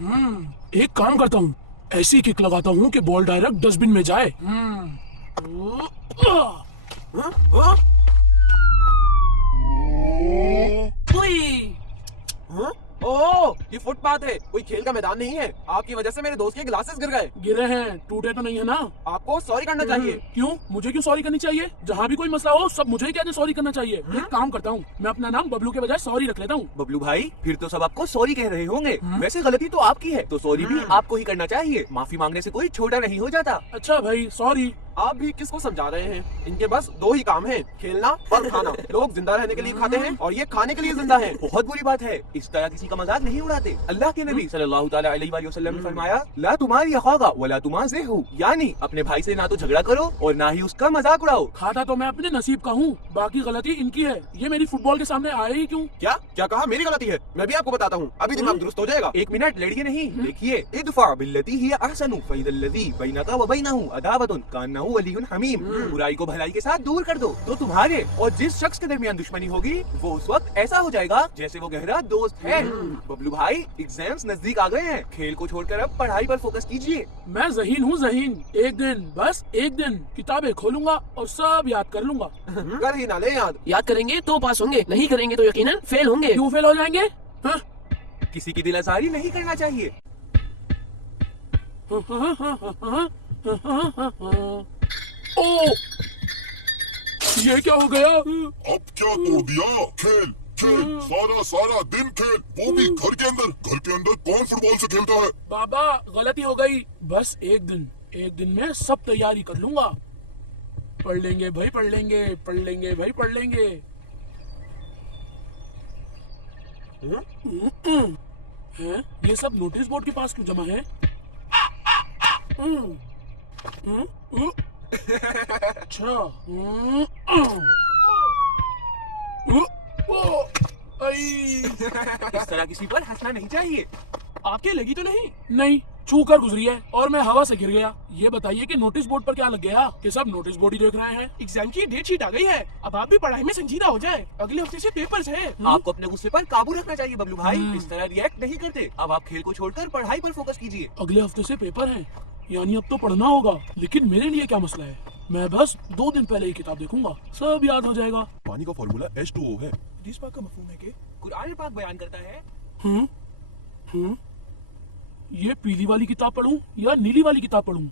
एक काम करता हूँ, ऐसी किक लगाता हूँ कि बॉल डायरेक्ट डस्टबिन में जाए। ओह, ये फुटपाथ है, कोई खेल का मैदान नहीं है। आपकी वजह से मेरे दोस्त के ग्लासेस गिर गए। गिरे हैं, टूटे तो नहीं है ना? आपको सॉरी करना चाहिए। क्यों? मुझे क्यों सॉरी करनी चाहिए? जहाँ भी कोई मसला हो सब मुझे ही कहते सॉरी करना चाहिए। एक काम करता हूँ, मैं अपना नाम बबलू के बजाय सॉरी रख लेता हूँ। बबलू भाई, फिर तो सब आपको सॉरी कह रहे होंगे। वैसे गलती तो आपकी है, तो सॉरी भी आपको ही करना चाहिए। माफी मांगने से कोई छोटा नहीं हो जाता। अच्छा भाई, सॉरी। आप भी किसको समझा रहे हैं? इनके बस दो ही काम हैं, खेलना और खाना। लोग जिंदा रहने के लिए खाते हैं और ये खाने के लिए जिंदा हैं। बहुत बुरी बात है, इस तरह किसी का मजाक नहीं उड़ाते। अल्लाह के नबी सल्लल्लाहु ताला अलैहि वसल्लम ने फरमाया, ला तुम्हारी अखागा वला तुमाज़िहु, यानी अपने भाई से ना तो झगड़ा करो और ना ही उसका मजाक उड़ाओ। खाता तो मैं अपने नसीब का हूँ, बाकी गलती इनकी है। ये मेरी फुटबॉल के सामने आए ही क्यों? क्या क्या कहा? मेरी गलती है? मैं भी आपको बताता हूँ, अभी दिमाग दुरुस्त हो जाएगा। एक मिनट, लड़िए नहीं, देखिए, इदफा बिल्लती हिय अहसनु फइदल्लज़ी बैनका व बैनहु अदावतुन कान्नहु वलियुन हमीम। बुराई को भलाई के साथ दूर कर दो तो तुम्हारे और जिस शख्स के दरमियान दुश्मनी होगी वो उस वक्त ऐसा हो जाएगा जैसे वो गहरा दोस्त है। बबलू भाई, एग्जाम्स नजदीक आ गए हैं, खेल को छोड़कर अब पढ़ाई पर फोकस कीजिए। मैं ज़हीन हूँ ज़हीन। एक दिन, बस एक दिन किताबें खोलूंगा और सब याद कर लूंगा। कर ही ना ले याद। याद करेंगे तो पास होंगे, नहीं करेंगे तो यकीनन फेल होंगे। क्यों फेल हो जाएंगे? हाँ? किसी की दिल आजारी नहीं करना चाहिए। ओ, ये क्या हो गया? अब क्या तोड़ दिया? खेल खेल, सारा सारा दिन खेल, वो भी घर के अंदर। घर के अंदर कौन फुटबॉल से खेलता है? बाबा, गलती हो गई। बस एक दिन में सब तैयारी कर लूंगा। पढ़ लेंगे भाई, पढ़ लेंगे, पढ़ लेंगे भाई, पढ़ लेंगे। हैं? ये सब नोटिस बोर्ड के पास क्यों जमा है? अच्छा। इस तरह किसी पर हंसना नहीं चाहिए। आपके लगी तो नहीं? नहीं, छू कर गुजरी है और मैं हवा से गिर गया। ये बताइए कि नोटिस बोर्ड पर क्या लग गया? कि सब नोटिस बोर्ड ही देख रहे हैं। एग्जाम की डेट शीट आ गई है, अब आप भी पढ़ाई में संजीदा हो जाए। अगले हफ्ते से पेपर्स हैं। आपको अपने गुस्से पर काबू रखना चाहिए बबलू भाई, इस तरह रिएक्ट नहीं करते। अब आप खेल को छोड़कर पढ़ाई पर फोकस कीजिए। अगले हफ्ते से पेपर हैं, यानी अब तो पढ़ना होगा। लेकिन मेरे लिए क्या मसला है? मैं बस 2 दिन पहले ही किताब देखूंगा, सब याद हो जाएगा। पानी का फॉर्मूला H2O है। हदीस पाक का मफहूम है कि कुरान पाक बयान करता है। ये पीली वाली किताब पढ़ूं या नीली वाली किताब पढ़ूं?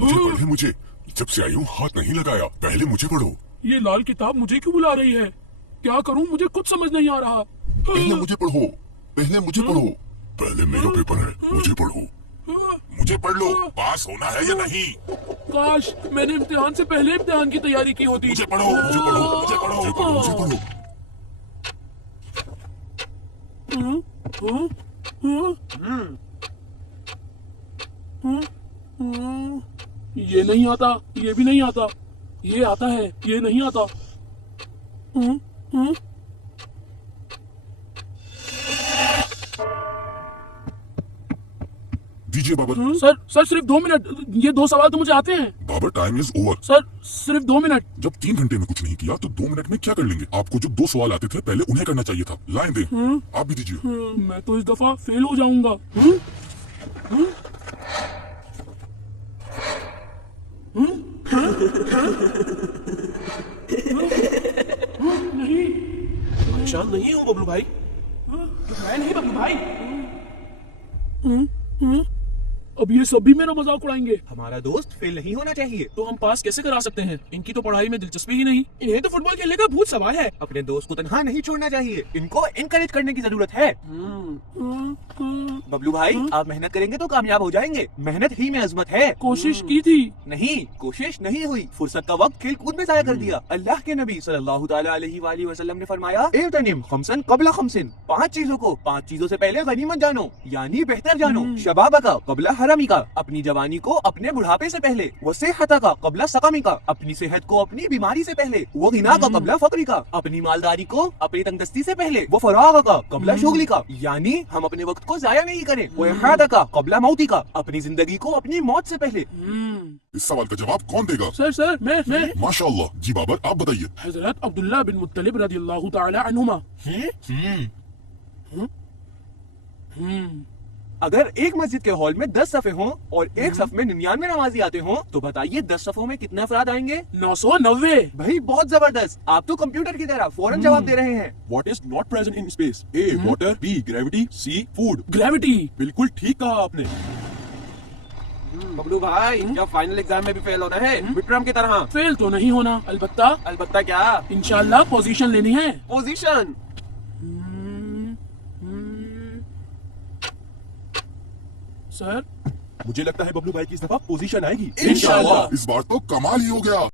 मुझे मुझे जब से आई हूँ हाथ नहीं लगाया, पहले मुझे पढ़ो। ये लाल किताब मुझे क्यों बुला रही है? क्या करूं, मुझे कुछ समझ नहीं आ रहा। पहले मुझे पढ़ो, पहले मुझे पढ़ो। पहले मेरा पेपर है, मुझे पढ़ो। मुझे पढ़ लो, पास होना है या नहीं? काश मैंने इम्तिहान से पहले इम्तिहान की तैयारी की होती। मुझे पढ़ो, मुझे पढ़ो, मुझे पढ़ो, मुझे पढ़ो, मुझे पढ़ो। ये नहीं आता, ये भी नहीं आता, ये आता है, ये नहीं आता। दीजिए बाबर। सर सिर्फ 2 मिनट, ये 2 सवाल तो मुझे आते हैं। Babar, time is over. Sir सिर्फ 2 मिनट। जब 3 घंटे में कुछ नहीं किया तो 2 मिनट में क्या कर लेंगे? आपको जो 2 सवाल आते थे पहले उन्हें करना चाहिए था। लाइन दे। आप भी दीजिए। मैं तो इस दफा फेल हो जाऊंगा। नहीं, परेशान नहीं हूँ बबलू भाई, मैं नहीं बबलू भाई। अब ये सब भी मेरा मजाक उड़ाएंगे। हमारा दोस्त फेल नहीं होना चाहिए। तो हम पास कैसे करा सकते हैं? इनकी तो पढ़ाई में दिलचस्पी ही नहीं। इन्हें तो फुटबॉल खेलने का भूत सवार है। अपने दोस्त को तन्हा नहीं छोड़ना चाहिए, इनको इनकरेज करने की जरूरत है। बबलू भाई, आप मेहनत करेंगे तो कामयाब हो जाएंगे। मेहनत ही में अजमत है। कोशिश की थी। नहीं, कोशिश नहीं हुई, फुर्सत का वक्त खेल कूद में जाया कर दिया। अल्लाह के नबी सल्लल्लाहु ताला अलैहि वसल्लम ने फरमाया, इग़तनिम खमसन क़ब्ल खमसिन, 5 चीजों को 5 चीजों से पहले गनीमत जानो, यानी बेहतर जानो। शबाबका क़ब्ल हरमिका, अपनी जवानी को अपने बुढ़ापे से पहले। वसेहतका क़ब्ल सक़मिका, अपनी सेहत को अपनी बीमारी से पहले। वो गिनाका क़ब्ल फ़क़रिका, अपनी मालदारी को अपनी तंगदस्ती से पहले। वो फ़राग़का क़ब्ल शुग़लिका, यानी हम अपने वक्त को जाया नहीं करें। वो इहादका क़ब्ल मौतिका, अपनी जिंदगी को अपनी मौत से पहले। इस सवाल का जवाब कौन देगा? सर मैं माशाअल्लाह। जी बाबर, आप बताइए। हजरत अब्दुल्ला बिन मुत्तलिब रज़ियल्लाहु ताला अन्हुमा। अगर एक मस्जिद के हॉल में 10 सफ़े हों और एक सफ में 99 नमाजी आते हों तो बताइए 10 सफ़ों में कितने अफराद आएंगे? 990। भाई बहुत जबरदस्त, आप तो कंप्यूटर की तरह फौरन जवाब दे रहे हैं। What is not present in space? A. Water. B. Gravity. C. Food. Gravity. बिल्कुल ठीक कहा आपने। बबलू भाई क्या फाइनल एग्जाम में भी फेल होना है विक्रम की तरह? फेल तो नहीं होना, अलबत्ता अलबत्ता क्या? इंशाल्लाह पोजीशन लेनी है। पोजीशन। सर मुझे लगता है बबलू भाई की इस दफा पोजीशन आएगी। इंशाल्लाह। इस बार तो कमाल ही हो गया।